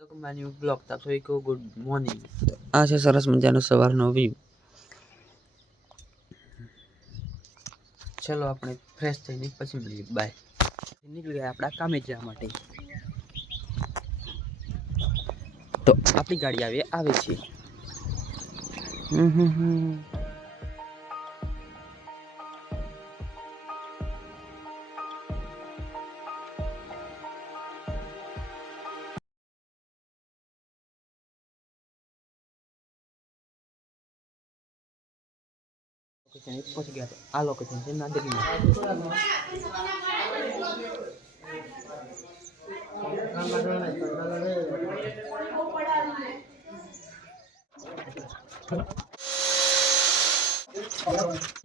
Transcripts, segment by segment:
મારી બ્લોગ તા સभी को गुड मॉर्निंग। આ છે સરસ મજાનો સવારનો વ્યૂ। ચલો આપણે ફ્રેશ થઈને પછી મળીએ, બાય। નીકળી ગયા આપણા કામે જવા માટે, તો આપણી ગાડી આવે છે। પહોંચી ગયા તો આ લોકેશન છે નાદરીમાં।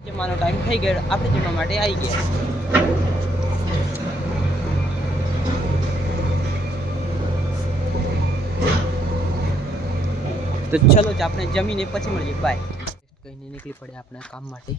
જમવાનો ટાઈમ થઈ ગયો, આપણે જમવા માટે આવી ગયા। તો ચલો જ આપણે જમીને પછી મળીએ, બાય। કહીને નીકળી પડે આપણા કામ માટે।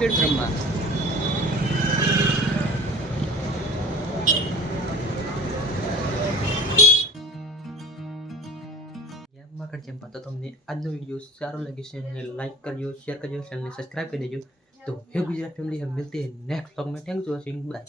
ફીડ બ્રહ્મા તો તમને આજનો વિડીયો સારો લાગે છે અને લાઈક કરજો, શેર કરજો, ચેનલને સબસ્ક્રાઇબ કરી દેજો। तो हे गुजरात फैमिली, हम मिलते हैं नेक्स्ट व्लॉग में। Thanks for watching, bye.